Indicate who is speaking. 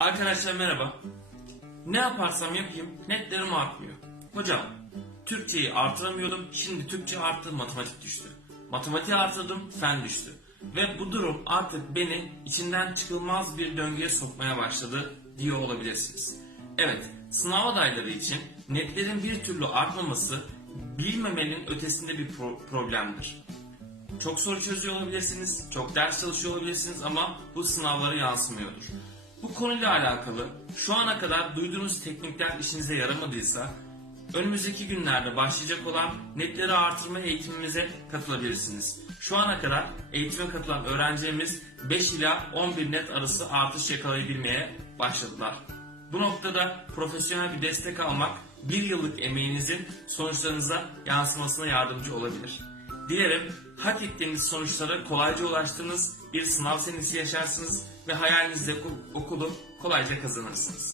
Speaker 1: Arkadaşlar merhaba. Ne yaparsam yapayım netlerim artmıyor. Hocam, Türkçeyi artıramıyordum, şimdi Türkçe arttı, matematik düştü. Matematiği artırdım, fen düştü. Ve bu durum artık beni içinden çıkılmaz bir döngüye sokmaya başladı diyor olabilirsiniz. Evet, sınav adayları için netlerin bir türlü artmaması bilmemenin ötesinde bir pro- problemdir. Çok soru çözüyor olabilirsiniz, çok ders çalışıyor olabilirsiniz ama bu sınavlara yansımıyordur. Bu konuyla alakalı şu ana kadar duyduğunuz teknikler işinize yaramadıysa önümüzdeki günlerde başlayacak olan netleri artırma eğitimimize katılabilirsiniz. Şu ana kadar eğitime katılan öğrencilerimiz 5 ila 11 net arası artış yakalayabilmeye başladılar. Bu noktada profesyonel bir destek almak bir yıllık emeğinizin sonuçlarınıza yansımasına yardımcı olabilir. Dilerim hak ettiğiniz sonuçlara kolayca ulaştığınız bir sınav senesi yaşarsınız ve hayalinizde okulu kolayca kazanırsınız.